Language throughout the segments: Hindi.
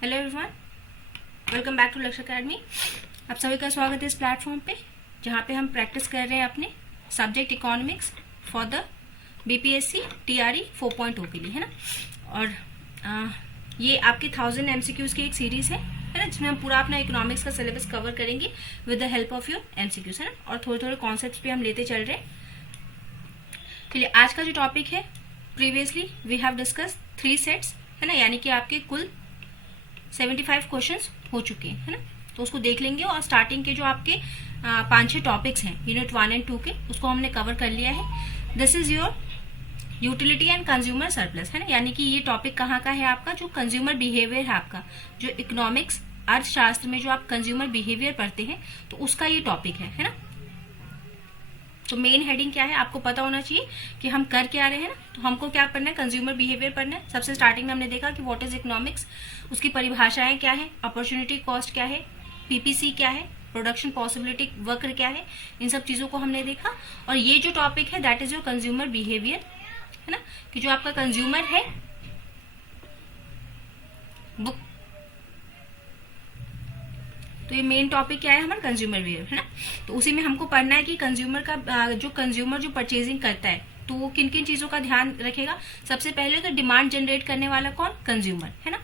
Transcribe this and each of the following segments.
Hello everyone, welcome back to Lakshya academy. आप सभी का स्वागत है इस प्लेटफॉर्म पे जहाँ पे हम प्रैक्टिस कर रहे हैं अपने subject economics for the BPSC TRE 4.0 के लिए, है ना। और ये आपके 1000 एमसीक्यूज की एक सीरीज है ना, जिसमें हम पूरा अपना इकोनॉमिक्स का सिलेबस कवर करेंगे with the help of your MCQs, है ना। और थोड़े थोड़े कॉन्सेप्ट्स भी हम लेते चल रहे हैं। चलिए, आज का जो टॉपिक है, previously we have discuss 3 sets, है ना, यानी कि आपके कुल 75 क्वेश्चंस हो चुके हैं, है ना। तो उसको देख लेंगे और स्टार्टिंग के जो आपके 5-6 टॉपिक्स हैं यूनिट 1 एंड 2 के, उसको हमने कवर कर लिया है। This is your utility and consumer surplus, है ना, यानी कि ये टॉपिक कहाँ का है आपका, जो कंज्यूमर बिहेवियर है आपका, जो इकोनॉमिक्स अर्थशास्त्र में जो आप कंज्यूमर बिहेवियर पढ़ते हैं, तो उसका ये टॉपिक है ना। तो मेन हेडिंग क्या है आपको पता होना चाहिए कि हम कर क्या रहे हैं ना। तो हमको क्या पढ़ना है, कंज्यूमर बिहेवियर पढ़ना है। सबसे स्टार्टिंग में हमने देखा कि व्हाट इज इकोनॉमिक्स, उसकी परिभाषाएं क्या है, अपॉर्चुनिटी कॉस्ट क्या है, पीपीसी क्या है, प्रोडक्शन पॉसिबिलिटी वक्र क्या है, इन सब चीजों को हमने देखा। और ये जो टॉपिक है that is your consumer behaviour, है ना, कि जो आपका कंज्यूमर है वो, तो ये मेन टॉपिक क्या है हमारा, कंज्यूमर बिहेवियर, है ना। तो उसी में हमको पढ़ना है कि कंज्यूमर का जो कंज्यूमर जो परचेजिंग करता है तो वो किन किन चीजों का ध्यान रखेगा। सबसे पहले तो डिमांड जनरेट करने वाला कौन, कंज्यूमर, है ना।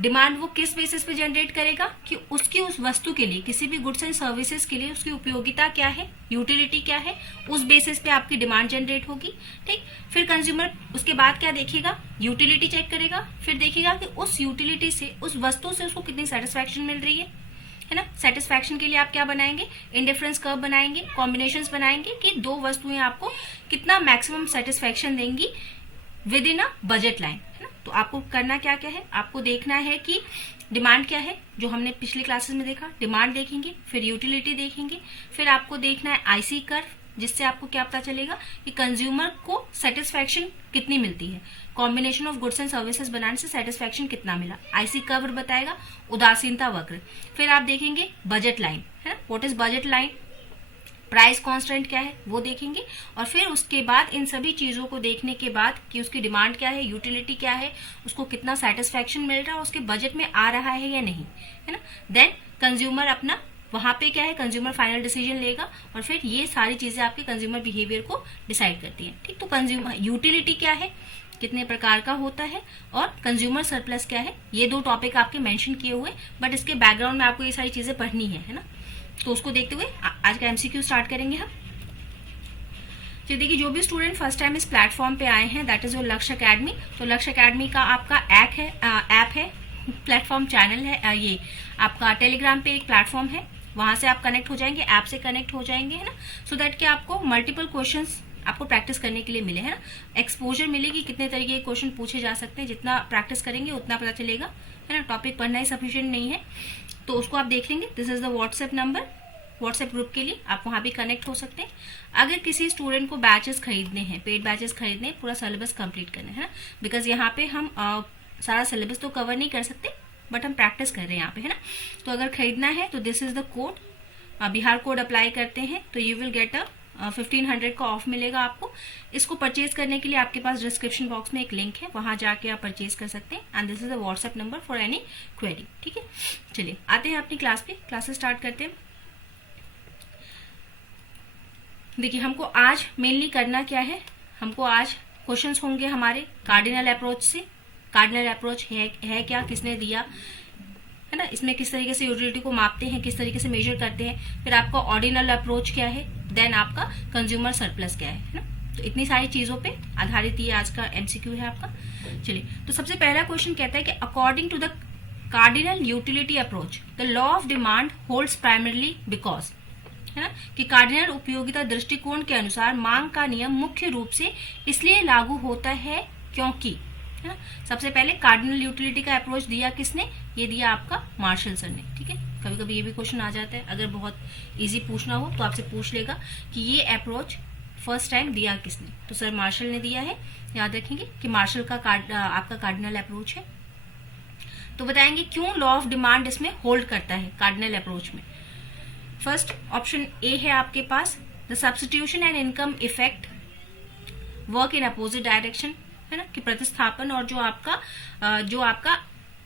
डिमांड वो किस बेसिस पे जनरेट करेगा कि उसकी उस वस्तु के लिए, किसी भी गुड्स एंड सर्विसेज के लिए उसकी उपयोगिता क्या है, यूटिलिटी क्या है, उस बेसिस पे आपकी डिमांड जनरेट होगी। ठीक, फिर कंज्यूमर उसके बाद क्या देखेगा, यूटिलिटी चेक करेगा, फिर देखेगा कि उस यूटिलिटी से, उस वस्तु से उसको कितनी सेटिस्फैक्शन मिल रही है ना। सेटिस्फैक्शन के लिए आप क्या बनाएंगे, इंडिफरेंस कर्व बनाएंगे, कॉम्बिनेशंस बनाएंगे कि दो वस्तुएं आपको कितना मैक्सिमम सेटिस्फैक्शन देंगी with in a budget line, है ना। तो आपको करना क्या क्या है, आपको देखना है कि डिमांड क्या है, जो हमने पिछली क्लासेस में देखा, डिमांड देखेंगे, फिर यूटिलिटी देखेंगे, फिर आपको देखना है आईसी कर्व, जिससे आपको क्या पता चलेगा कि कंज्यूमर को सेटिस्फैक्शन कितनी मिलती है, combination of goods and services बनाने से सेटिस्फैक्शन कितना मिला, आईसी कर्व बताएगा, उदासीनता वक्र। फिर आप देखेंगे बजट लाइन, है ना, what is budget line, price constant क्या है वो देखेंगे। और फिर उसके बाद इन सभी चीजों को देखने के बाद कि उसकी डिमांड क्या है, यूटिलिटी क्या है, उसको कितना सेटिस्फैक्शन मिल रहा है, उसके बजट में आ रहा है या नहीं, है ना, देन कंज्यूमर अपना वहां पे क्या है, कंज्यूमर फाइनल डिसीजन लेगा। और फिर ये सारी चीजें आपके कंज्यूमर बिहेवियर को डिसाइड करती हैं। ठीक, तो कंज्यूमर यूटिलिटी क्या है, कितने प्रकार का होता है, और कंज्यूमर सरप्लस क्या है, ये 2 टॉपिक आपके मेंशन किए हुए, बट इसके बैकग्राउंड में आपको ये सारी चीजें पढ़नी है ना। तो उसको देखते हुए आज का एमसीक्यू स्टार्ट करेंगे हम। तो देखिए, जो भी स्टूडेंट फर्स्ट टाइम इस प्लेटफॉर्म पे आए हैं, दैट इज योर लक्ष्य अकेडमी। तो लक्ष्य अकेडमी का आपका ऐप है, प्लेटफॉर्म चैनल है, ये आपका टेलीग्राम पे एक प्लेटफॉर्म है, वहां से आप कनेक्ट हो जाएंगे, ऐप से कनेक्ट हो जाएंगे, है ना। सो दैट कि आपको मल्टीपल क्वेश्चंस आपको प्रैक्टिस करने के लिए मिले, है ना, एक्सपोजर मिलेगी, कितने तरीके के क्वेश्चन पूछे जा सकते हैं। जितना प्रैक्टिस करेंगे उतना पता चलेगा, है ना। टॉपिक पढ़ना ही सफिशिएंट नहीं है, तो उसको आप देख लेंगे। This is the WhatsApp number, WhatsApp group के लिए आप वहां भी कनेक्ट हो सकते हैं। अगर किसी स्टूडेंट को बैचेस खरीदने हैं, पेड बैचेस खरीदने, पूरा सिलेबस कंप्लीट करना है ना, बिकॉज यहाँ पे हम सारा सिलेबस तो कवर नहीं कर सकते, बट हम प्रैक्टिस कर रहे हैं यहाँ पे, है ना। तो अगर खरीदना है तो this is the code, Bihar code apply करते हैं तो यू विल गेट 1500 का ऑफ मिलेगा आपको। इसको परचेज करने के लिए आपके पास डिस्क्रिप्शन बॉक्स में एक लिंक है, वहां जाके आप परचेज कर सकते हैं। And this is the WhatsApp number for any query. ठीक है, चलिए आते हैं अपनी क्लास पे, क्लासेस स्टार्ट करते हैं। देखिए, हमको आज मेनली करना क्या है, हमको आज क्वेश्चंस होंगे हमारे कार्डिनल अप्रोच से। कार्डिनल अप्रोच है क्या, किसने दिया, है ना, इसमें किस तरीके से यूटिलिटी को मापते हैं, किस तरीके से मेजर करते हैं। फिर आपका ऑर्डिनल अप्रोच क्या है, देन आपका कंज्यूमर सरप्लस क्या है ना। तो इतनी सारी चीजों पे आधारित ये आज का एमसीक्यू है आपका। चलिए, तो सबसे पहला क्वेश्चन कहता है कि according to the cardinal utility approach the law of demand holds primarily because, है ना, कि कार्डिनल उपयोगिता दृष्टिकोण के अनुसार मांग का नियम मुख्य रूप से इसलिए लागू होता है क्योंकि, है ना। सबसे पहले कार्डिनल यूटिलिटी का अप्रोच दिया किसने, ये दिया आपका मार्शल सर ने। ठीक है, कभी कभी ये भी क्वेश्चन आ जाता है, अगर बहुत इजी पूछना हो तो आपसे पूछ लेगा कि ये अप्रोच फर्स्ट टाइम दिया किसने, तो सर मार्शल ने दिया है। याद रखेंगे कि मार्शल का आपका कार्डिनल अप्रोच है। तो बताएंगे क्यों लॉ ऑफ डिमांड इसमें होल्ड करता है कार्डिनल अप्रोच में। फर्स्ट ऑप्शन ए है आपके पास, the substitution and income effect work in opposite direction, है ना, कि प्रतिस्थापन और जो आपका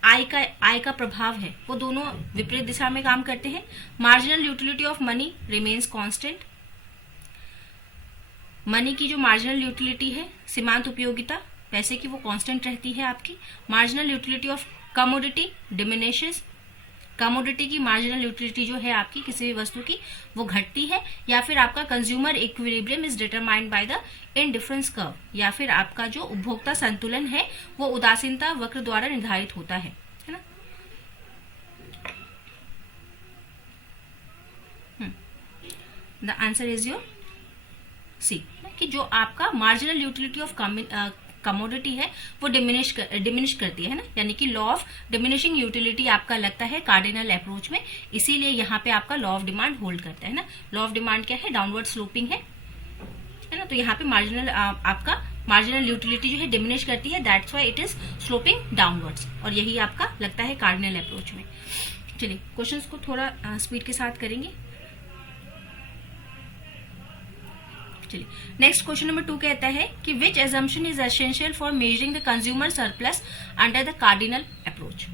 आय का प्रभाव है वो दोनों विपरीत दिशा में काम करते हैं। Marginal utility of money remains constant, money की जो मार्जिनल यूटिलिटी है, सीमांत उपयोगिता पैसे की, वो कांस्टेंट रहती है आपकी। Marginal utility of commodity diminishes, commodity की मार्जिनल यूटिलिटी जो है आपकी किसी भी वस्तु की वो घटती है। या फिर आपका consumer equilibrium is determined by the indifference curve, या फिर आपका जो उपभोक्ता संतुलन है वो उदासीनता वक्र द्वारा निर्धारित होता है ना। The answer is your C, कि जो आपका मार्जिनल यूटिलिटी ऑफ कमोडिटी है वो डिमिनिश करती है ना, यानी कि लॉ ऑफ डिमिनिशिंग यूटिलिटी आपका लगता है कार्डिनल अप्रोच में, इसीलिए यहाँ पे आपका लॉ ऑफ डिमांड होल्ड करता है ना। लॉ ऑफ डिमांड क्या है, डाउनवर्ड स्लोपिंग है ना, तो यहाँ पे आपका मार्जिनल यूटिलिटी जो है डिमिनिश करती है, that's why it is sloping downwards, और यही आपका लगता है कार्डिनल अप्रोच में। चलिए क्वेश्चंस को थोड़ा स्पीड के साथ करेंगे। चलिए नेक्स्ट क्वेश्चन नंबर 2 कहता है कि which assumption is essential for measuring the consumer surplus under the cardinal approach.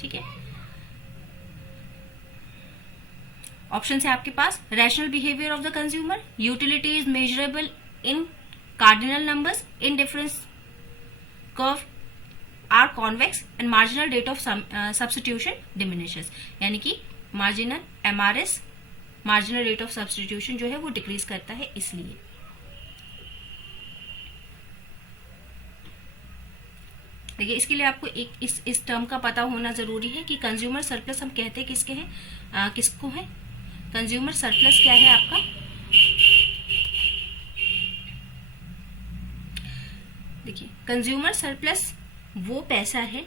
ठीक है, ऑप्शन है आपके पास, rational behaviour of the consumer, utility is measurable in cardinal numbers, indifference curve are convex and marginal rate of substitution diminishes, यानी कि marginal MRS marginal rate of substitution जो है वो डिक्रीज करता है इसलिए। देखिए इसके लिए आपको एक इस टर्म का पता होना जरूरी है कि कंज्यूमर सरप्लस हम कहते हैं किसके हैं, किसको है। कंज्यूमर सरप्लस क्या है आपका, देखिए कंज्यूमर सरप्लस वो पैसा है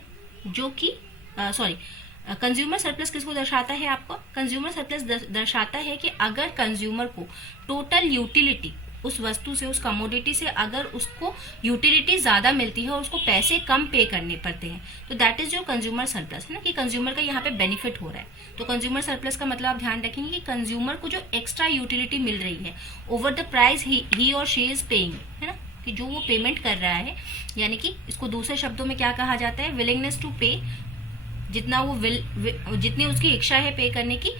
जो कि कंज्यूमर सरप्लस किसको दर्शाता है आपको, कंज्यूमर सरप्लस दर्शाता है कि अगर कंज्यूमर को टोटल यूटिलिटी उस वस्तु से, उस कमोडिटी से अगर उसको यूटिलिटी ज्यादा मिलती है और उसको पैसे कम पे करने पड़ते हैं, तो दैट इज जो कंज्यूमर सरप्लस है ना, कि कंज्यूमर का यहाँ पे बेनिफिट हो रहा है। तो कंज्यूमर सरप्लस का मतलब आप ध्यान रखेंगे कि कंज्यूमर को जो एक्स्ट्रा यूटिलिटी मिल रही है ओवर द प्राइस ही और शी इज पेइंग, है ना, कि जो वो पेमेंट कर रहा है, यानी कि इसको दूसरे शब्दों में क्या कहा जाता है, विलिंगनेस टू पे, जितनी उसकी इच्छा है पे करने की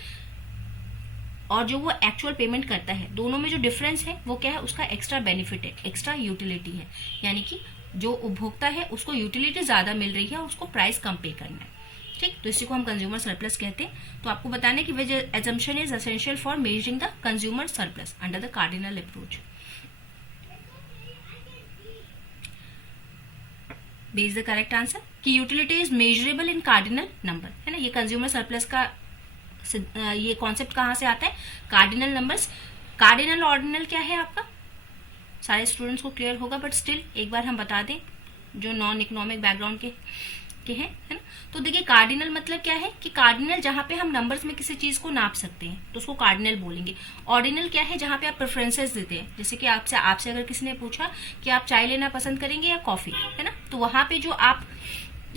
और जो वो एक्चुअल पेमेंट करता है, दोनों में जो डिफरेंस है वो क्या है, उसका एक्स्ट्रा बेनिफिट है, एक्स्ट्रा यूटिलिटी है, यानी कि जो उपभोक्ता है उसको यूटिलिटी ज्यादा मिल रही है और उसको प्राइस कम पे करना है। ठीक, तो इसी को हम कंज्यूमर सरप्लस कहते हैं। तो आपको बताने की which assumption is essential for measuring the consumer surplus under the cardinal approach. Base the correct answer कि utility is measurable in cardinal number, है ना। ये कंज्यूमर सरप्लस का ये कॉन्सेप्ट कहां से आता है, कार्डिनल नंबर्स। कार्डिनल ऑर्डिनल क्या है आपका, सारे स्टूडेंट्स को क्लियर होगा, बट स्टिल एक बार हम बता दें जो नॉन इकोनॉमिक बैकग्राउंड के हैं, है ना। तो देखिए कार्डिनल मतलब क्या है कि कार्डिनल जहां पे हम नंबर्स में किसी चीज को नाप सकते हैं तो उसको कार्डिनल बोलेंगे। ऑर्डिनल क्या है, जहां पे आप प्रेफरेंसेस देते हैं, जैसे कि आपसे अगर किसी ने पूछा कि आप चाय लेना पसंद करेंगे या कॉफी, है ना, तो वहां पे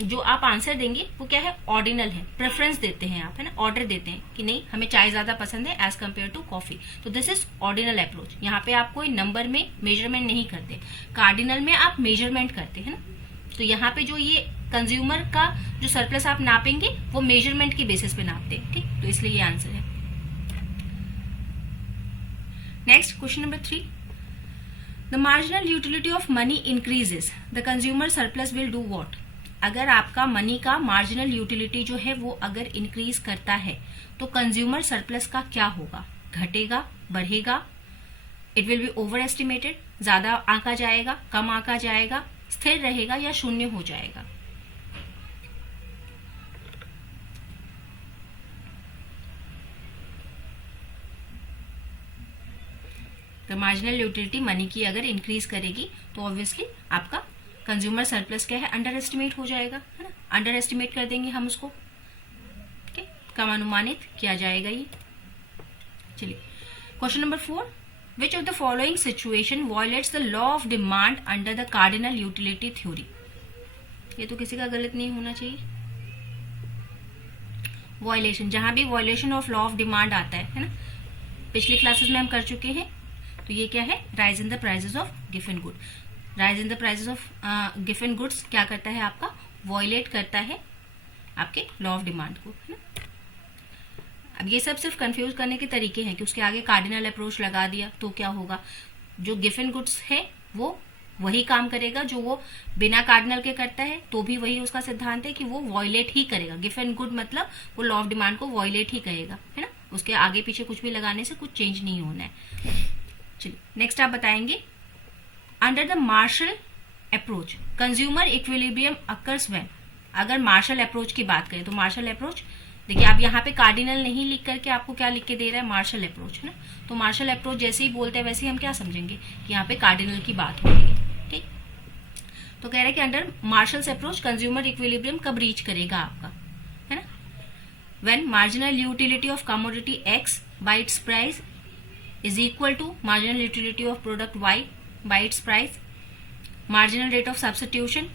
जो आप आंसर देंगे वो क्या है, ऑर्डिनल है, प्रेफरेंस देते हैं आप, है ना, ऑर्डर देते हैं कि नहीं हमें चाय ज्यादा पसंद है एज कम्पेयर टू कॉफी, तो दिस इज ऑर्डिनल अप्रोच। यहाँ पे आप कोई नंबर में मेजरमेंट नहीं करते, कार्डिनल में आप मेजरमेंट करते हैं ना। तो यहाँ पे जो ये कंज्यूमर का जो सरप्लस आप नापेंगे वो मेजरमेंट के बेसिस पे नापते हैं, ठीक, तो इसलिए ये आंसर है। Next question number 3, the marginal utility of money increases, the consumer surplus will do what. अगर आपका मनी का मार्जिनल यूटिलिटी जो है वो अगर इंक्रीज करता है तो कंज्यूमर सरप्लस का क्या होगा, घटेगा, बढ़ेगा, it will be over estimated, ज्यादा आंका जाएगा, कम आंका जाएगा, स्थिर रहेगा या शून्य हो जाएगा। तो मार्जिनल यूटिलिटी मनी की अगर इंक्रीज करेगी तो ऑब्वियसली आपका कंज्यूमर सरप्लस क्या है, अंडर एस्टिमेट हो जाएगा, है ना, अंडर एस्टिमेट कर देंगे हम उसको, ठीक, कम अनुमानित किया जाएगा ये। चलिए question number 4, which of the following situation violets the law of demand under the cardinal utility theory. ये तो किसी का गलत नहीं होना चाहिए। वायलेशन, जहां भी violation of law of demand आता है ना, पिछली क्लासेस में हम कर चुके हैं, तो ये क्या है, rise in the prices of given good. Rise in the prices of given goods क्या करता है आपका, वॉयलेट करता है आपके लॉ ऑफ डिमांड को, है ना। अब ये सब सिर्फ कंफ्यूज करने के तरीके हैं कि उसके आगे कार्डिनल अप्रोच लगा दिया तो क्या होगा, जो गिवन गुड्स है वो वही काम करेगा जो वो बिना कार्डिनल के करता है, तो भी वही उसका सिद्धांत है कि वो वॉयलेट ही करेगा। गिवन गुड मतलब वो लॉ ऑफ डिमांड को वॉयलेट ही करेगा, है ना, उसके आगे पीछे कुछ भी लगाने से कुछ चेंज नहीं होना है। चलिए नेक्स्ट आप बताएंगे, under the Marshall approach consumer equilibrium occurs when. अगर मार्शल अप्रोच की बात करें तो मार्शल अप्रोच, देखिए आप यहाँ पे कार्डिनल नहीं लिख करके आपको क्या लिख के दे रहा है, मार्शल अप्रोच, है ना। तो मार्शल अप्रोच जैसे ही बोलते हैं वैसे ही हम क्या समझेंगे कि यहाँ पे कार्डिनल की बात हो रही है, ठीक। तो कह रहा है कि under Marshall's approach consumer equilibrium कब रीच करेगा आपका, है ना, when marginal utility of commodity X by its price is equal to marginal utility of product Y by its price, marginal rate of substitution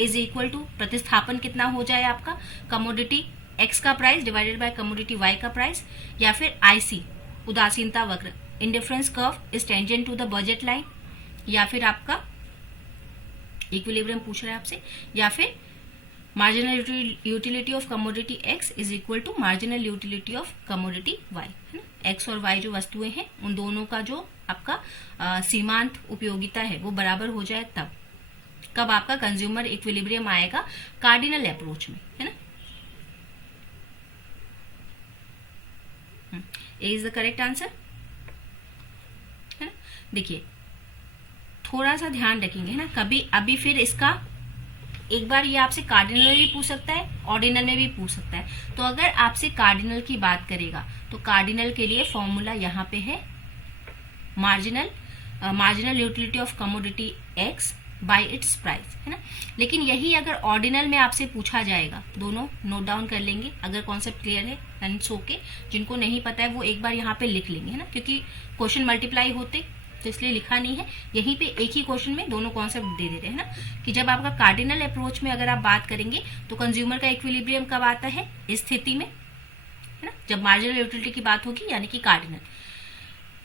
is equal to प्रतिस्थापन कितना हो जाए आपका, कमोडिटी एक्स का price divided by commodity Y का प्राइस, या फिर आईसी उदासीनता वक्र indifference curve is tangent to the budget line, या फिर आपका इक्विलिब्रियम पूछ रहा है आपसे, या फिर marginal utility of commodity X is equal to marginal utility of commodity Y, है ना। एक्स और वाई जो वस्तुएं हैं उन दोनों का जो आपका सीमांत उपयोगिता है वो बराबर हो जाए तब, कब आपका कंज्यूमर इक्विलिब्रियम आएगा, कार्डिनल अप्रोच में, है ना। ए इज द करेक्ट आंसर, है ना। देखिए थोड़ा सा ध्यान रखेंगे, है ना, कभी अभी फिर इसका एक बार ये आपसे कार्डिनल में भी पूछ सकता है, ऑर्डिनल में भी पूछ सकता है। तो अगर आपसे कार्डिनल की बात करेगा तो कार्डिनल के लिए फॉर्मूला यहाँ पे है marginal utility of commodity X by its price, है ना। लेकिन यही अगर ऑर्डिनल में आपसे पूछा जाएगा, दोनों नोट डाउन कर लेंगे, अगर कॉन्सेप्ट क्लियर है एंड इट्स ओके, जिनको नहीं पता है वो एक बार यहाँ पे लिख लेंगे, है ना, क्योंकि क्वेश्चन मल्टीप्लाई होते तो इसलिए लिखा नहीं है, यहीं पे एक ही क्वेश्चन में दोनों कॉन्सेप्ट दे देते हैं ना, कि जब आपका कार्डिनल अप्रोच में अगर आप बात करेंगे तो कंज्यूमर का इक्विलिब्रियम कब आता है, इस स्थिति में, है ना, जब मार्जिनल यूटिलिटी की बात होगी यानी कि कार्डिनल।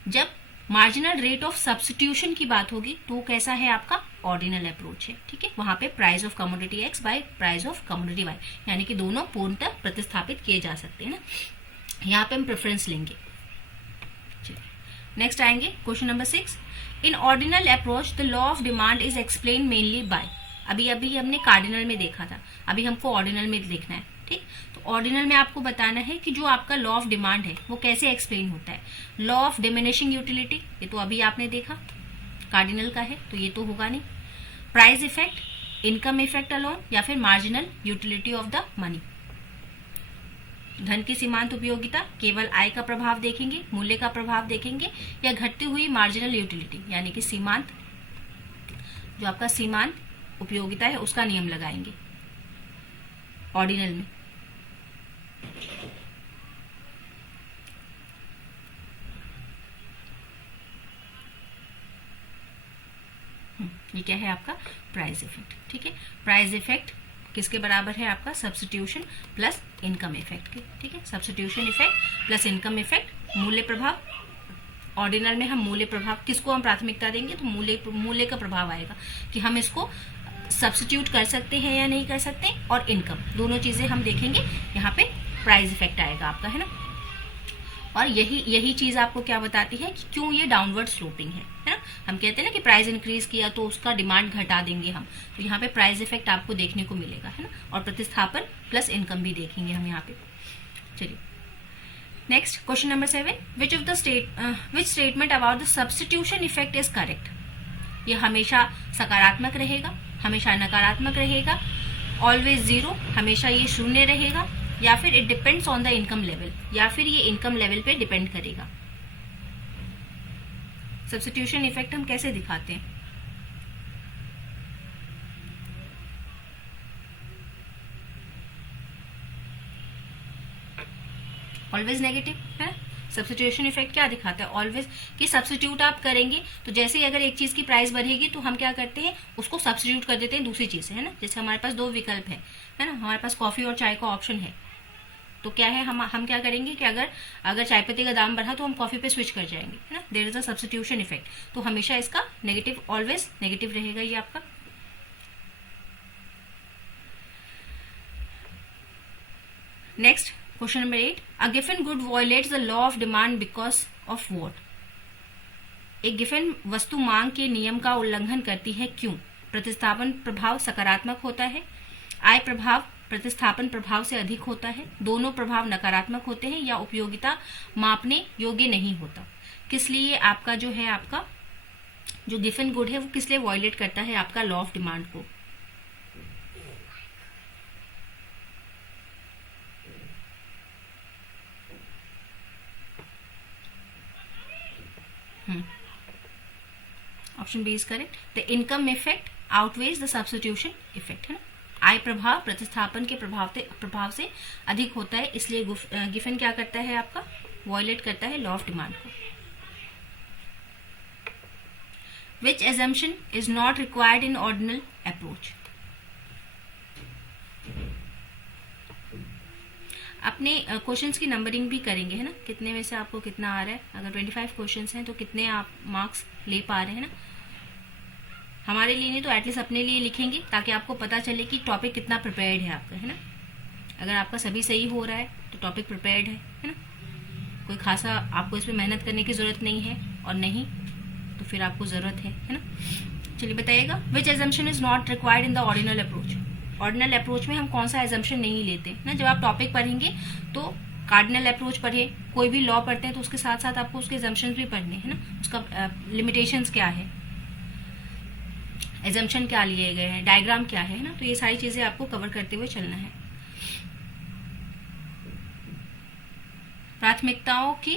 जब मार्जिनल रेट ऑफ सब्स्टिट्यूशन की बात होगी तो कैसा है आपका, ऑर्डिनल अप्रोच है, ठीक है। वहां पे price of commodity X by price of commodity Y, यानी कि दोनों पूर्णतः प्रतिस्थापित किए जा सकते हैं ना, यहाँ पे हम प्रेफरेंस लेंगे। नेक्स्ट आएंगे question number 6, in ordinal approach the law of demand is explain mainly by. अभी हमने कार्डिनल में देखा था, अभी हमको ऑर्डिनल में देखना है, ठीक। तो ऑर्डिनल में आपको बताना है कि जो आपका लॉ ऑफ डिमांड है वो कैसे एक्सप्लेन होता है। लॉ ऑफ डिमिनिशिंग यूटिलिटी, ये तो अभी आपने देखा, कार्डिनल का है तो ये तो होगा नहीं। Price effect, income effect alone, या फिर marginal utility of the money. धन की सीमांत उपयोगिता, केवल आय का प्रभाव देखेंगे, मूल्य का प्रभाव देखेंगे, या घटती हुई मार्जिनल यूटिलिटी यानी कि सीमांत, जो आपका सीमांत उपयोगिता है उसका नियम लगाएंगे ऑर्डिनल में। ये क्या है आपका, प्राइस इफेक्ट, ठीक है। प्राइस इफेक्ट किसके बराबर है आपका, सब्स्टिट्यूशन प्लस इनकम इफेक्ट के, ठीक है। Substitution effect plus income effect, मूल्य प्रभाव। ऑर्डिनल में हम मूल्य प्रभाव किसको हम प्राथमिकता देंगे, तो मूल्य का प्रभाव आएगा कि हम इसको सब्स्टिट्यूट कर सकते हैं या नहीं कर सकते, और इनकम, दोनों चीजें हम देखेंगे। यहाँ पे प्राइस इफेक्ट आएगा आपका, है ना। और यही चीज आपको क्या बताती है कि क्यों ये डाउनवर्ड स्लोपिंग है ना। हम कहते हैं ना कि प्राइस इंक्रीज किया तो उसका डिमांड घटा देंगे हम, तो यहाँ पे प्राइस इफेक्ट आपको देखने को मिलेगा, है ना। और प्रतिस्थापन प्लस इनकम भी देखेंगे हम यहाँ पे। चलिए next question number 7, which statement about the substitution effect is correct. ये हमेशा सकारात्मक रहेगा, हमेशा नकारात्मक रहेगा, ऑलवेज जीरो, हमेशा ये शून्य रहेगा, या फिर it depends on the income level, या फिर ये इनकम लेवल पे डिपेंड करेगा। सब्स्टिट्यूशन इफेक्ट हम कैसे दिखाते हैं, ऑलवेज नेगेटिव है। सब्स्टिट्यूशन इफेक्ट क्या दिखाता है, ऑलवेज कि सब्स्टिट्यूट आप करेंगे तो जैसे ही अगर एक चीज की प्राइस बढ़ेगी तो हम क्या करते हैं, उसको सब्स्टिट्यूट कर देते हैं दूसरी चीज से, है ना। जैसे हमारे पास दो विकल्प है ना, हमारे पास कॉफी और चाय का ऑप्शन है, तो क्या है हम क्या करेंगे कि अगर चाय पत्ती का दाम बढ़ा तो हम कॉफी पे स्विच कर जाएंगे, है ना। There is a substitution effect, तो हमेशा इसका नेगेटिव, ऑलवेज नेगेटिव रहेगा ये आपका। Next question number 8, a given good violates the law of demand because of what? एक गिवन वस्तु मांग के नियम का उल्लंघन करती है, क्यों? प्रतिस्थापन प्रभाव सकारात्मक होता है, आय प्रभाव प्रतिस्थापन प्रभाव से अधिक होता है, दोनों प्रभाव नकारात्मक होते हैं, या उपयोगिता मापने योग्य नहीं होता। किस लिए आपका जो है, आपका जो गिवन गुड है वो किस लिए वायलेट करता है आपका लॉ ऑफ डिमांड को? Option B is correct. The income effect outweighs the substitution effect, है ना। आय प्रभाव प्रतिस्थापन के प्रभाव से अधिक होता है, इसलिए गिवन क्या करता है आपका? वायलेट करता है लॉ ऑफ डिमांड को। विच assumption is not required in ordinal approach? अपने क्वेश्चंस की नंबरिंग भी करेंगे, है ना, कितने में से आपको कितना आ रहा है। अगर 25 क्वेश्चंस हैं तो कितने आप मार्क्स ले पा रहे हैं ना। हमारे लिए नहीं तो एटलीस्ट अपने लिए लिखेंगे, ताकि आपको पता चले कि टॉपिक कितना प्रिपेयर्ड है आपका, है ना। अगर आपका सभी सही हो रहा है तो टॉपिक प्रिपेयर्ड है ना। कोई खासा आपको इसमें मेहनत करने की जरूरत नहीं है, और नहीं तो फिर आपको जरूरत है ना। चलिए बताइएगा, which assumption is not required in the ordinal approach? Ordinal approach में हम कौन सा एजम्पशन नहीं लेते ना। जब आप टॉपिक पढ़ेंगे तो कार्डिनल अप्रोच पढ़े, कोई भी लॉ पढ़ते हैं तो उसके साथ साथ आपको उसके एजम्पशन भी पढ़ने हैं ना, उसका लिमिटेशंस क्या है, एजम्पशन क्या लिए गए हैं, डायग्राम क्या है ना। तो ये सारी चीजें आपको कवर करते हुए चलना है। प्राथमिकताओं की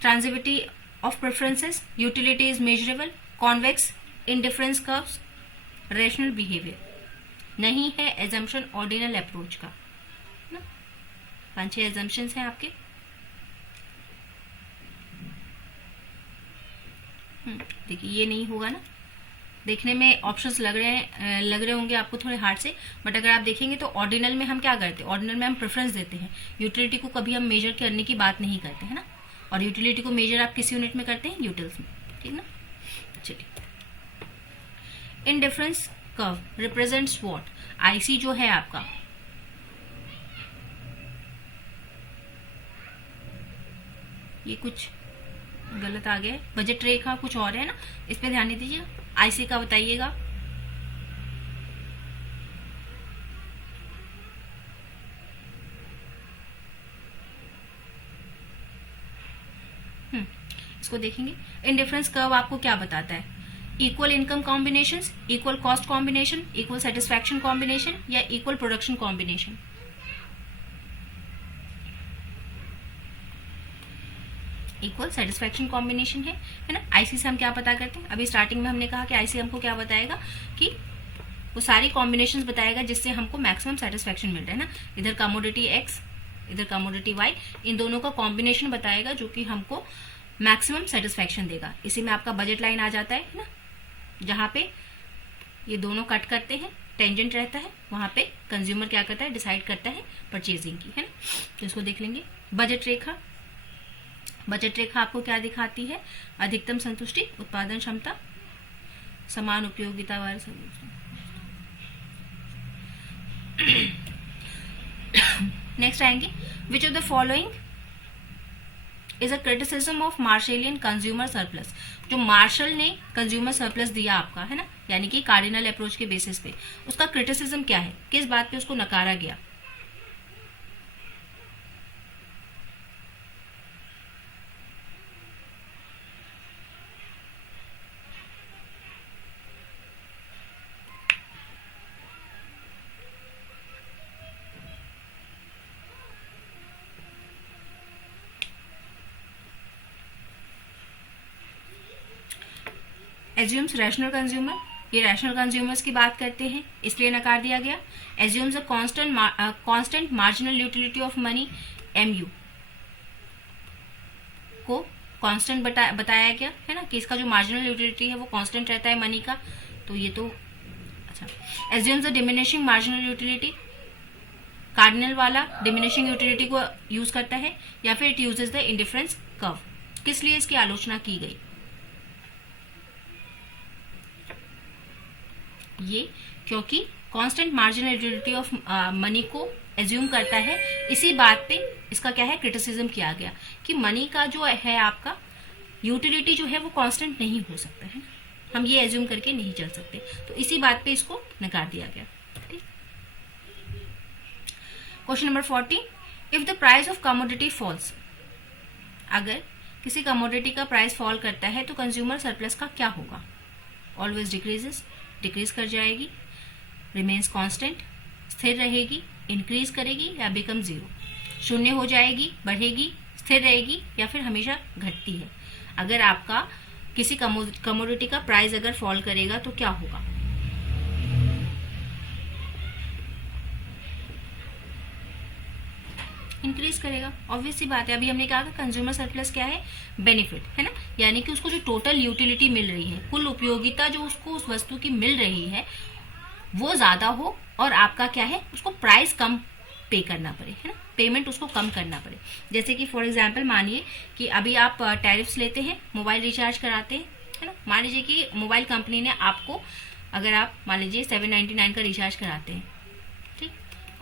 transitivity of preferences, utility is measurable, convex indifference curves, rational behaviour, नहीं है एजम्पशन ऑर्डिनल अप्रोच का ना। 5-6 एजम्पशंस हैं आपके। देखिए ये नहीं होगा ना, देखने में ऑप्शंस लग रहे होंगे आपको थोड़े हार्ड से, बट अगर आप देखेंगे तो ऑर्डिनल में हम क्या करते हैं, ऑर्डिनल में हम प्रेफरेंस देते हैं, यूटिलिटी को कभी हम मेजर करने की बात नहीं करते हैं ना। और यूटिलिटी को मेजर आप किस यूनिट में करते हैं, यूटिल्स में, ठीक ना। चलिए, indifference curve represents what? IC जो है आपका, ये कुछ गलत आ गया है, बजट रेखा कुछ और है ना, इस पे ध्यान नहीं दीजिएगा। आईसी का बताइएगा। इसको देखेंगे, इंडिफरेंस कर्व आपको क्या बताता है? Equal income combination, equal cost combination, equal satisfaction combination, या equal production combination? Equal satisfaction combination है ना। आईसी से हम क्या पता करते हैं? अभी स्टार्टिंग में हमने कहा कि आईसी हमको क्या बताएगा कि वो सारी कॉम्बिनेशंस बताएगा जिससे हमको मैक्सिमम सेटिस्फैक्शन मिल रहा है ना। इधर कमोडिटी एक्स, इधर कमोडिटी वाई, इन दोनों का कॉम्बिनेशन बताएगा जो कि हमको मैक्सिमम सेटिस्फैक्शन देगा। इसी में आपका बजट लाइन आ जाता है ना, जहां पे ये दोनों कट करते हैं, टेंजेंट रहता है, वहां पे कंज्यूमर क्या करता है, डिसाइड करता है परचेजिंग की, है ना। तो इसको देख लेंगे। बजट रेखा, बजट रेखा आपको क्या दिखाती है? अधिकतम संतुष्टि, उत्पादन क्षमता, समान उपयोगिता वाले। नेक्स्ट आएंगे, which of the following is a criticism of Marshallian consumer surplus? जो मार्शल ने कंज्यूमर सरप्लस दिया आपका, है ना, यानी कि कार्डिनल अप्रोच के बेसिस पे, उसका क्रिटिसिज्म क्या है, किस बात पे उसको नकारा गया? एज्यूम्स रैशनल कंज्यूमर, ये रैशनल कंज्यूमर्स की बात करते हैं इसलिए नकार दिया गया। Assumes a constant marginal utility of money, MU को कांस्टेंट बताया गया, है ना, कि इसका जो मार्जिनल यूटिलिटी है वो कांस्टेंट रहता है मनी का। तो ये तो अच्छा। एज्यूम्स अ डिमिनिशिंग मार्जिनल यूटिलिटी, कार्डिनल वाला डिमिनिशिंग यूटिलिटी को यूज करता है, या फिर it uses the indifference curve. किस लिए इसकी आलोचना की गई? ये क्योंकि constant marginal utility of money को एज्यूम करता है। इसी बात पे इसका क्या है, क्रिटिसिज्म किया गया कि मनी का जो है आपका यूटिलिटी जो है वो कांस्टेंट नहीं हो सकता है, हम ये एज्यूम करके नहीं चल सकते। तो इसी बात पे इसको नकार दिया गया। ठीक। Question number 40, if the price of commodity falls, अगर किसी कमोडिटी का प्राइस फॉल करता है तो कंज्यूमर सरप्लस का क्या होगा? ऑलवेज डिक्रीजेस, डिक्रीज कर जाएगी, रिमेन्स कांस्टेंट, स्थिर रहेगी, इंक्रीज करेगी या बिकम जीरो, शून्य हो जाएगी, बढ़ेगी, स्थिर रहेगी या फिर हमेशा घटती है। अगर आपका किसी कमोडिटी का प्राइस अगर फॉल करेगा तो क्या होगा? इंक्रीज करेगा, ऑब्वियस सी बात है। अभी हमने कहा कि कंज्यूमर सरप्लस क्या है, बेनिफिट है ना, यानी कि उसको जो टोटल यूटिलिटी मिल रही है, कुल उपयोगिता जो उसको उस वस्तु की मिल रही है वो ज्यादा हो और आपका क्या है, उसको प्राइस कम पे करना पड़े, है ना, पेमेंट उसको कम करना पड़े। जैसे कि फॉर एग्जांपल मानिए कि अभी आप टैरिफ्स लेते हैं, मोबाइल रिचार्ज कराते हैं, है ना, मान लीजिए कि मोबाइल कंपनी ने आपको, अगर आप मान लीजिए 799 का रिचार्ज कराते हैं, ठीक,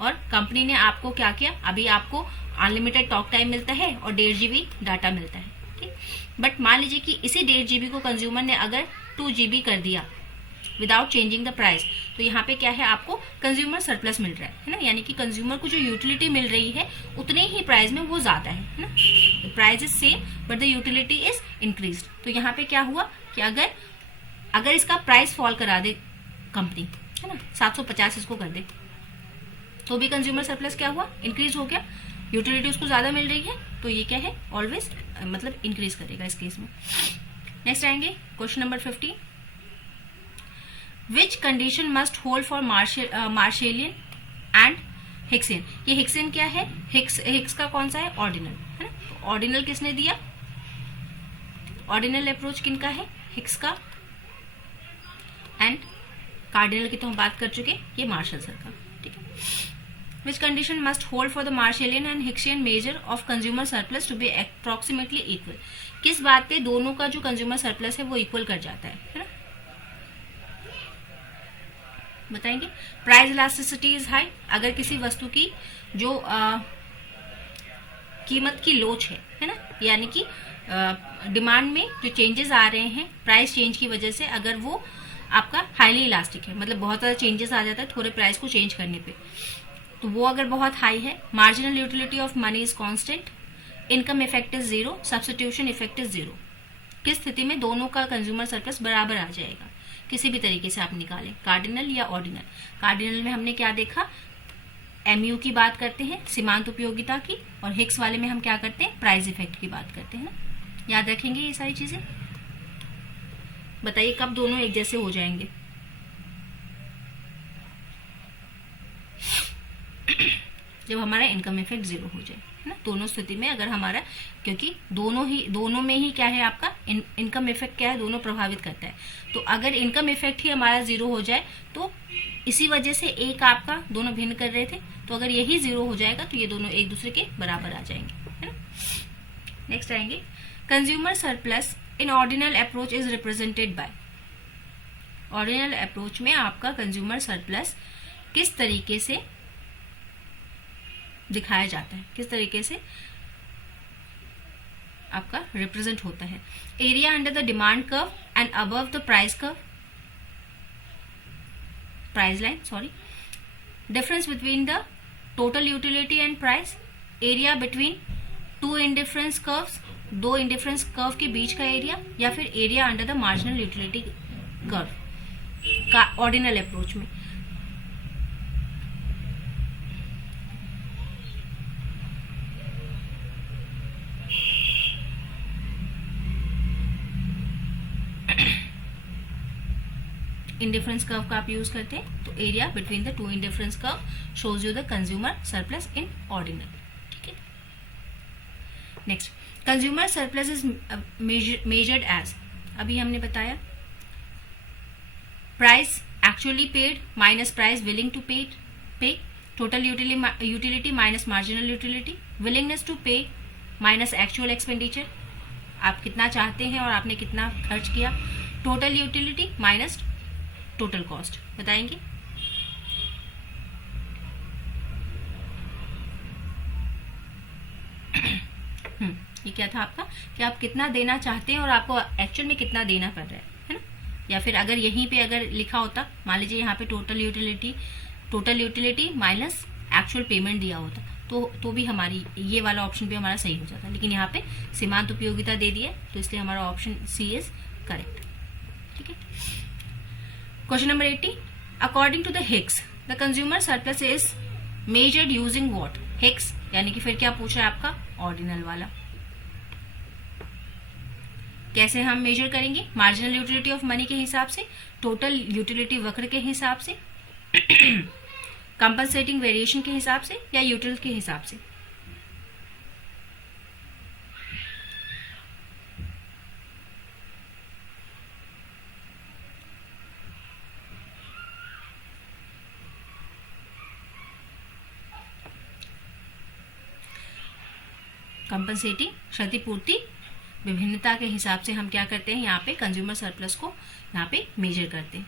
और कंपनी ने आपको क्या किया, अभी आपको अनलिमिटेड टॉक टाइम मिलता है और 1.5 GB डाटा मिलता है, ठीक, बट मान लीजिए कि इसी 1.5 GB को कंज्यूमर ने अगर 2 GB कर दिया विदाउट चेंजिंग द प्राइस, तो यहाँ पे क्या है, आपको कंज्यूमर सरप्लस मिल रहा है ना, यानी कि कंज्यूमर को जो यूटिलिटी मिल रही है उतने ही प्राइस में वो ज्यादा है ना, price is same but the utility is increased. तो यहाँ पे क्या हुआ कि अगर इसका प्राइस फॉल करा दे कंपनी, है ना, 750 इसको कर दे, तो भी कंज्यूमर सरप्लस क्या हुआ, इंक्रीज हो गया, यूटिलिटी उसको ज्यादा मिल रही है, तो ये क्या है, ऑलवेज मतलब इंक्रीज करेगा इस केस में। नेक्स्ट आएंगे question number 50, which condition must hold for Marshallian and Hicksian. ये हिक्सियन क्या है, हिक्स का कौन सा है, ऑर्डिनल, है ना, ऑर्डिनल किसने दिया, ऑर्डिनल अप्रोच किनका है, हिक्स का, एंड कार्डिनल की तो हम बात कर चुके, ये मार्शल सर का, ठीक है। Which condition must hold for the Marshallian and Hicksian measure of consumer surplus to be approximately equal. किस बात पे दोनों का जो कंज्यूमर सरप्लस है वो इक्वल कर जाता है ना, बताएंगे। प्राइस इलास्टिसिटी इज हाई, अगर किसी वस्तु की जो कीमत की लोच है ना, यानी कि डिमांड में जो चेंजेस आ रहे हैं प्राइस चेंज की वजह से, अगर वो आपका हाईली इलास्टिक है, मतलब बहुत ज्यादा चेंजेस आ जाता है थोड़े प्राइस को चेंज करने पे, तो वो अगर बहुत हाई है। Marginal utility of money is constant, income effect is zero, substitution effect is zero. किस स्थिति में दोनों का कंज्यूमर सरप्लस बराबर आ जाएगा, किसी भी तरीके से आप निकालें, कार्डिनल या ऑर्डिनल। कार्डिनल में हमने क्या देखा, एमयू की बात करते हैं, सीमांत उपयोगिता की, और हिक्स वाले में हम क्या करते हैं, प्राइस इफेक्ट की बात करते हैं ना। याद रखेंगे ये सारी चीजें। बताइए कब दोनों एक जैसे हो जाएंगे, जब हमारा इनकम इफेक्ट जीरो हो जाए, है ना। दोनों स्थिति में अगर हमारा, क्योंकि दोनों में ही क्या है आपका इनकम इफेक्ट क्या है, दोनों प्रभावित करता है, तो अगर इनकम इफेक्ट ही हमारा जीरो हो जाए तो इसी वजह से एक आपका दोनों भिन्न कर रहे थे, तो अगर यही जीरो हो जाएगा तो ये दोनों एक दूसरे के बराबर आ जाएंगे, है ना। नेक्स्ट आएंगे, consumer surplus in ordinal approach is represented by. Ordinal approach में आपका कंज्यूमर सरप्लस किस तरीके से दिखाया जाता है, किस तरीके से आपका रिप्रेजेंट होता है। Area under the demand curve and above the price curve, price line sorry, difference between the total utility and price, area between two indifference curves, दो इंडिफरेंस कर्व के बीच का एरिया, या फिर area under the marginal utility curve का ऑर्डिनल अप्रोच में। इंडिफरेंस कर्व का आप यूज करते हैं, तो area between the two indifference curve shows you the consumer surplus in ordinal, ठीक है। Next, consumer surplus is measured as, अभी हमने बताया, price actually paid minus price willing to pay, total utility minus marginal utility, willingness to pay minus actual expenditure, आप कितना चाहते हैं और आपने कितना खर्च किया, total utility minus total cost, बताएंगे। ये क्या था आपका कि आप कितना देना चाहते हैं और आपको एक्चुअल में कितना देना पड़ रहा है ना। या फिर अगर यहीं पे अगर लिखा होता, मान लीजिए यहाँ पे total utility minus actual payment दिया होता तो भी हमारी ये वाला ऑप्शन भी हमारा सही हो जाता, लेकिन यहाँ पे सीमांत उपयोगिता दे दी है तो इसलिए हमारा ऑप्शन सी इज करेक्ट। ठीक है। Question number 80, according to the Hicks the consumer surplus is measured using what. Hicks यानी कि फिर क्या पूछ रहा है आपका ऑर्डिनल वाला। कैसे हम मेजर करेंगे? मार्जिनल यूटिलिटी ऑफ मनी के हिसाब से, टोटल यूटिलिटी वक्र के हिसाब से, कंपनसेटिंग वेरिएशन के हिसाब से, या यूटिल के हिसाब से। कंपनसेटिंग क्षतिपूर्ति विभिन्नता के हिसाब से हम क्या करते हैं, यहाँ पे कंज्यूमर सरप्लस को यहाँ पे मेजर करते हैं।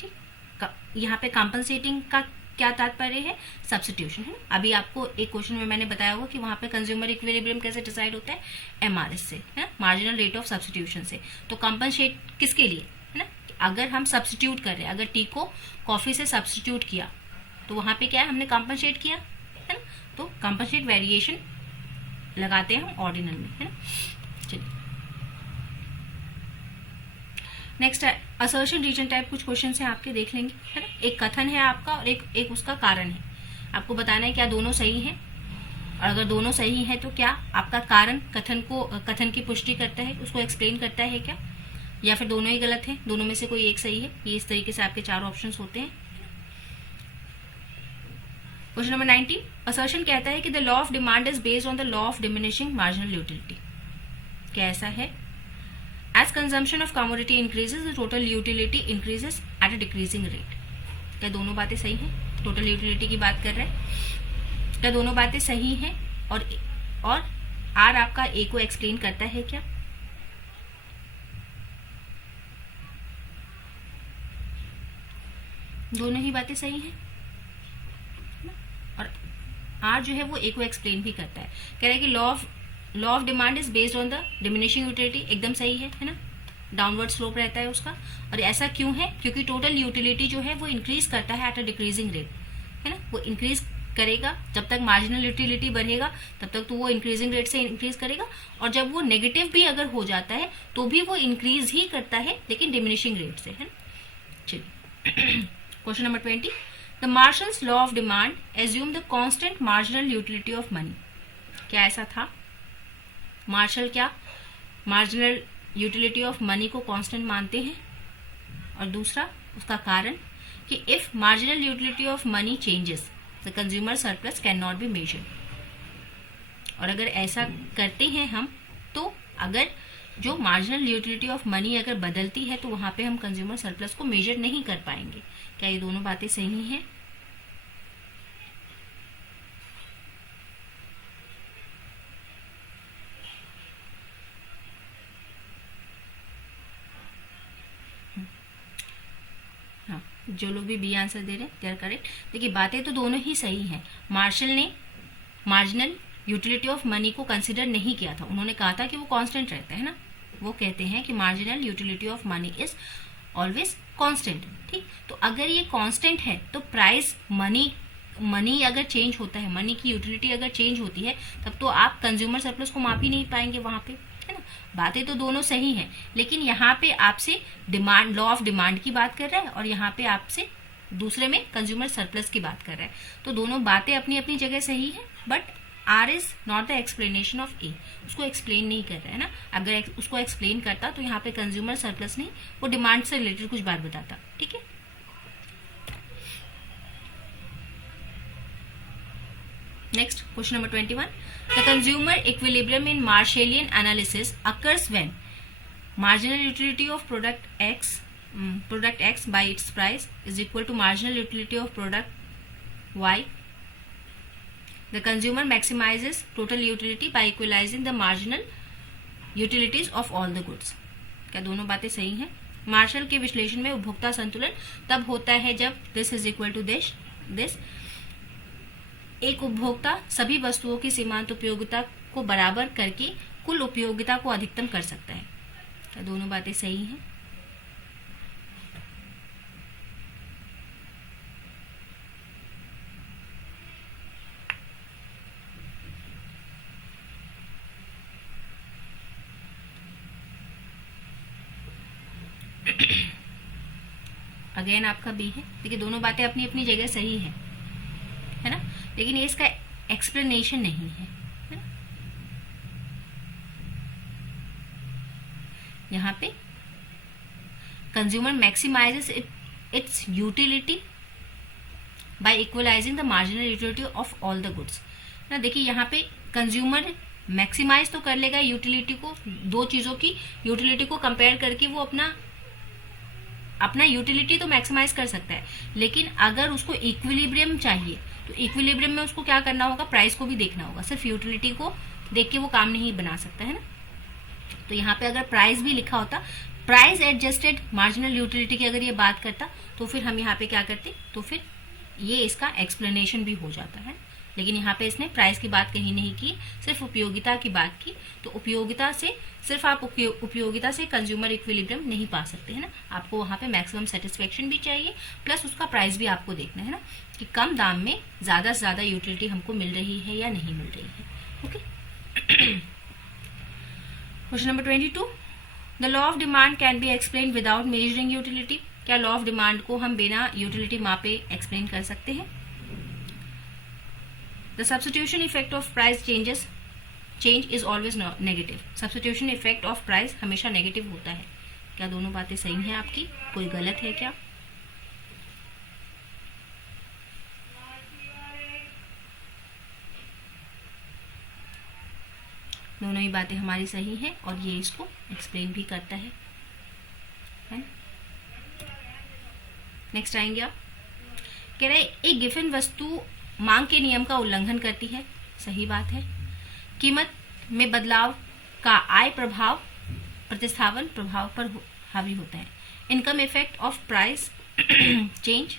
ठीक, यहाँ पे कंपनसेटिंग का क्या तात्पर्य है? सब्स्टिट्यूशन है ना। अभी आपको एक क्वेश्चन में मैंने बताया होगा कि वहां पे कंज्यूमर इक्विलिब्रियम कैसे डिसाइड होता है? एमआरएस से, है ना, मार्जिनल रेट ऑफ सब्स्टिट्यूशन से। तो कंपनसेट किसके लिए है ना, अगर हम सब्स्टिट्यूट कर रहे हैं, अगर टी को कॉफी से सब्स्टिट्यूट किया तो वहां पे क्या है, हमने कंपनसेट किया है ना। तो कंपनसेट वेरिएशन लगाते हैं हम ऑर्डिनल में, है ना। चलिए नेक्स्ट है असर्शन रीजन टाइप। कुछ क्वेश्चन है आपके, देख लेंगे, है ना। एक कथन है आपका और एक उसका कारण है। आपको बताना है क्या दोनों सही हैं, और अगर दोनों सही हैं तो क्या आपका कारण कथन की पुष्टि करता है, उसको एक्सप्लेन करता है क्या, या फिर दोनों ही गलत है, दोनों में से कोई एक सही है। ये इस तरीके से आपके 4 ऑप्शंस होते हैं। क्वेश्चन नंबर 90, असर्शन कहता है कि the law of demand is based on the law of diminishing marginal utility. क्या ऐसा है? As consumption of commodity increases, the total utility increases at a decreasing rate. क्या दोनों बातें सही हैं? टोटल यूटिलिटी की बात कर रहे हैं, क्या दोनों बातें सही हैं? और आर आपका ए को एक्सप्लेन करता है क्या? दोनों ही बातें सही हैं, और आर जो है वो ए को एक्सप्लेन भी करता है। कह रहा है कि law of demand is based on the diminishing utility, एकदम सही है ना, डाउनवर्ड स्लोप रहता है उसका। और ऐसा क्यों है? क्योंकि टोटल यूटिलिटी जो है वो इंक्रीज करता है एट अ डिक्रीजिंग रेट, है ना। वो इंक्रीज करेगा जब तक मार्जिनल यूटिलिटी बढ़ेगा तब तक तो वो इंक्रीजिंग रेट से इंक्रीज करेगा, और जब वो नेगेटिव भी अगर हो जाता है तो भी वो इंक्रीज ही करता है, लेकिन डिमिनिशिंग रेट से, है ना। चलिए question number 20, the marshals law of demand assume the constant marginal utility of money. क्या ऐसा था? मार्शल क्या मार्जिनल यूटिलिटी ऑफ मनी को कांस्टेंट मानते हैं, और दूसरा उसका कारण कि if marginal utility of money changes the consumer surplus can not be measured. और अगर ऐसा करते हैं हम, तो अगर जो मार्जिनल यूटिलिटी ऑफ मनी अगर बदलती है तो वहां पे हम कंज्यूमर सरप्लस को मेजर नहीं कर पाएंगे। क्या ये दोनों बातें सही हैं? जो लोग भी बी आंसर दे रहे हैं दे आर करेक्ट। देखिए बातें तो दोनों ही सही हैं। मार्शल ने मार्जिनल यूटिलिटी ऑफ मनी को कंसिडर नहीं किया था, उन्होंने कहा था कि वो कांस्टेंट रहता है ना। वो कहते हैं कि marginal utility of money is always constant. ठीक, तो अगर ये कांस्टेंट है तो प्राइस मनी अगर चेंज होता है, मनी की यूटिलिटी अगर चेंज होती है, तब तो आप कंज्यूमर सरप्लस को माप ही नहीं पाएंगे वहां पे, है ना। बातें तो दोनों सही हैं, लेकिन यहाँ पे आपसे डिमांड लॉ ऑफ डिमांड की बात कर रहा है और यहाँ पे आपसे दूसरे में कंज्यूमर सरप्लस की बात कर रहा है। तो दोनों बातें अपनी अपनी जगह सही है, but R is not the explanation of A. उसको एक्सप्लेन नहीं कर रहा है ना। अगर उसको एक्सप्लेन करता तो यहाँ पे कंज्यूमर सरप्लस नहीं, वो डिमांड से रिलेटेड कुछ बात बताता। ठीक है, next question number 21, the consumer equilibrium in Marshallian analysis occurs when marginal utility of product X by its price is equal to marginal utility of product Y. The consumer maximizes total utility by equalizing the marginal utilities of all the goods. क्या दोनों बातें सही हैं? मार्शल के विश्लेषण में उपभोक्ता संतुलन तब होता है जब this is equal to this एक उपभोक्ता सभी वस्तुओं की सीमांत उपयोगिता को बराबर करके कुल उपयोगिता को अधिकतम कर सकता है। क्या दोनों बातें सही हैं? अगेन आपका बी है। देखिए दोनों बातें अपनी अपनी जगह सही है ना, लेकिन ये इसका एक्सप्लेनेशन नहीं है ना? यहाँ पे consumer maximises its utility by equalising the marginal utility of all the goods ना। देखिए यहाँ पे कंज्यूमर मैक्सिमाइज तो कर लेगा यूटिलिटी को, दो चीजों की यूटिलिटी को कंपेयर करके वो अपना यूटिलिटी तो मैक्सिमाइज कर सकता है, लेकिन अगर उसको इक्विलिब्रियम चाहिए तो इक्विलिब्रियम में उसको क्या करना होगा, प्राइस को भी देखना होगा। सिर्फ यूटिलिटी को देख के वो काम नहीं बना सकता है ना। तो यहाँ पे अगर प्राइस भी लिखा होता, प्राइस एडजस्टेड मार्जिनल यूटिलिटी की अगर ये बात करता, तो फिर हम यहाँ पे क्या करते, तो फिर ये इसका एक्सप्लेनेशन भी हो जाता है। लेकिन यहाँ पे इसने प्राइस की बात कहीं नहीं की, सिर्फ उपयोगिता की बात की। तो उपयोगिता से सिर्फ आप उपयोगिता से कंज्यूमर इक्विलिब्रियम नहीं पा सकते है ना, आपको वहां पे मैक्सिमम सेटिस्फेक्शन भी चाहिए, प्लस उसका प्राइस भी आपको देखना है ना, कि कम दाम में ज्यादा से ज्यादा यूटिलिटी हमको मिल रही है या नहीं मिल रही है। Okay, question number 22, the law of demand can be explain without measuring utility. क्या लॉ ऑफ डिमांड को हम बिना यूटिलिटी मापे एक्सप्लेन कर सकते हैं? The substitution effect of price change is always negative. Substitution effect of price हमेशा नेगेटिव होता है। क्या दोनों बातें सही हैं आपकी? कोई गलत है क्या? दोनों ही बातें हमारी सही हैं और ये इसको एक्सप्लेन भी करता है। नेक्स्ट आएंगे आप, कह रहे एक गिवन वस्तु मांग के नियम का उल्लंघन करती है। सही बात है। कीमत में बदलाव का आय प्रभाव प्रतिस्थापन प्रभाव पर हावी होता है। Income effect of price change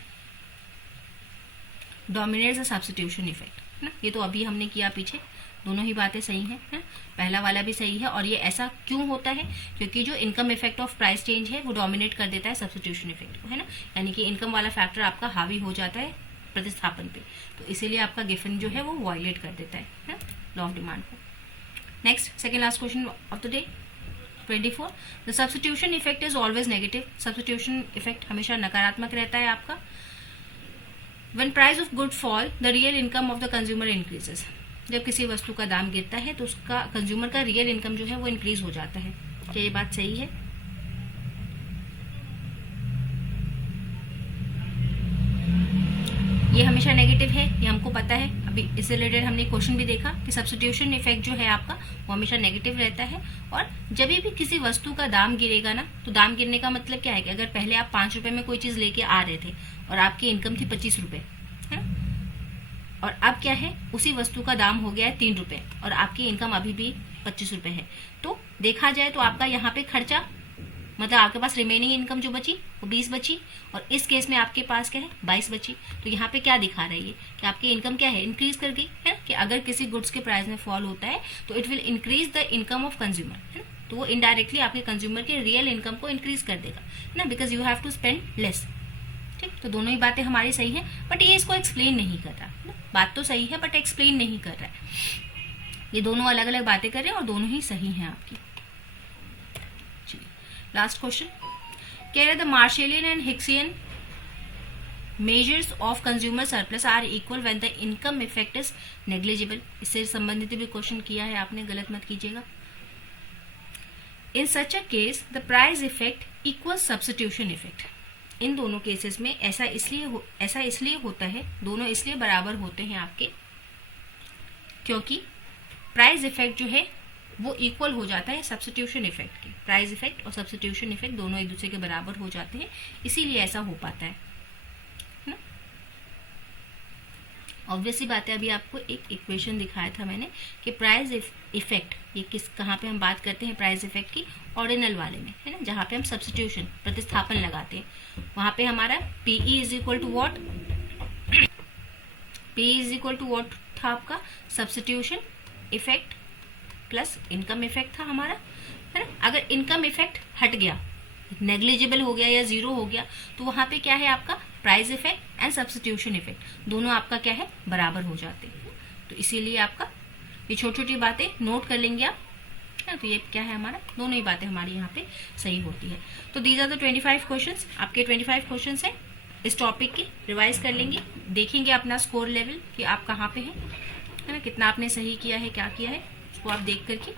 dominates the substitution effect ना। ये तो अभी हमने किया पीछे, दोनों ही बातें सही हैं है? पहला वाला भी सही है। और ये ऐसा क्यों होता है? क्योंकि जो income effect of price change है वो डोमिनेट कर देता है सब्स्टिट्यूशन इफेक्ट को, है ना। यानी कि इनकम वाला फैक्टर आपका हावी हो जाता है प्रतिस्थापन पे, तो इसीलिए आपका गिवन जो है वो वायलेट कर देता है लॉ ऑफ डिमांड को। Next, second last question of the day 24, the substitution effect is always negative. Substitution effect हमेशा नकारात्मक रहता है आपका। When price of good fall the real income of the consumer increases. जब किसी वस्तु का दाम गिरता है तो उसका कंज्यूमर का रियल इनकम जो है वो इंक्रीज हो जाता है। क्या ये बात सही है? ये हमेशा नेगेटिव है, ये हमको पता है। अभी इससे रिलेटेड हमने क्वेश्चन भी देखा कि सब्स्टिट्यूशन इफेक्ट जो है आपका वो हमेशा नेगेटिव रहता है। और जब भी किसी वस्तु का दाम गिरेगा ना, तो दाम गिरने का मतलब क्या है कि अगर पहले आप 5 रुपए में कोई चीज लेके आ रहे थे और आपकी इनकम थी 25 रुपए, है, और अब क्या है, उसी वस्तु का दाम हो गया है 3 रुपए और आपकी इनकम अभी भी 25 रुपए है, तो देखा जाए तो आपका यहाँ पे खर्चा, मतलब आपके पास रिमेनिंग इनकम जो बची वो 20 बची, और इस केस में आपके पास क्या है 22 बची। तो यहाँ पे क्या दिखा रहा है ये कि आपकी इनकम क्या है, इंक्रीज कर गई है, कि अगर किसी गुड्स के प्राइस में फॉल होता है तो it will increase the income of consumer, है ना। तो वो इनडायरेक्टली आपके कंज्यूमर के रियल इनकम को इंक्रीज कर देगा, है ना, because you have to spend less. ठीक, तो दोनों ही बातें हमारी सही है, बट ये इसको एक्सप्लेन नहीं कर रहा, बात तो सही है बट एक्सप्लेन नहीं कर रहा है। ये दोनों अलग अलग बातें कर रहे हैं और दोनों ही सही हैं आपकी। लास्ट क्वेश्चन, कह रहे the Marshallian and Hicksian measures of consumer surplus are equal when the income effect is negligible. इससे संबंधित भी क्वेश्चन किया है आपने, गलत मत कीजिएगा। In such a case the price effect equal substitution effect. इन दोनों केसेस में ऐसा इसलिए होता है, दोनों इसलिए बराबर होते हैं आपके, क्योंकि प्राइस इफेक्ट जो है वो इक्वल हो जाता है सब्स्टिट्यूशन इफेक्ट के। प्राइस इफेक्ट और सब्स्टिट्यूशन इफेक्ट दोनों एक दूसरे के बराबर हो जाते हैं, इसीलिए ऐसा हो पाता है ना। ऑब्वियसली बात है, अभी आपको एक इक्वेशन दिखाया था मैंने कि प्राइस इफेक्ट, ये कहाँ पे हम बात करते हैं प्राइस इफेक्ट की, ऑर्डिनल वाले में, है ना, जहाँ पे हम सब्स्टिट्यूशन प्रतिस्थापन लगाते हैं। वहां पे हमारा PE is equal to what, P is equal to what था आपका, substitution effect plus income effect था हमारा, है ना। अगर इनकम इफेक्ट हट गया, नेग्लिजिबल हो गया या जीरो हो गया, तो वहां पे क्या है आपका price effect and substitution effect दोनों आपका क्या है बराबर हो जाते हैं। तो इसीलिए आपका ये छोटी छोटी बातें नोट कर लेंगे आप, तो ये क्या है हमारा, दोनों ही बातें हमारी यहाँ पे सही होती है। तो दीज आर द 25 क्वेश्चंस, आपके 25 क्वेश्चंस हैं इस टॉपिक के। रिवाइज कर लेंगे, देखेंगे अपना स्कोर लेवल कि आप कहाँ पे हैं, है ना, कितना आपने सही किया है, क्या किया है, उसको आप देख करके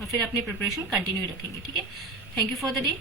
और फिर अपनी प्रिपरेशन कंटिन्यू रखेंगे। ठीक है, thank you for the day.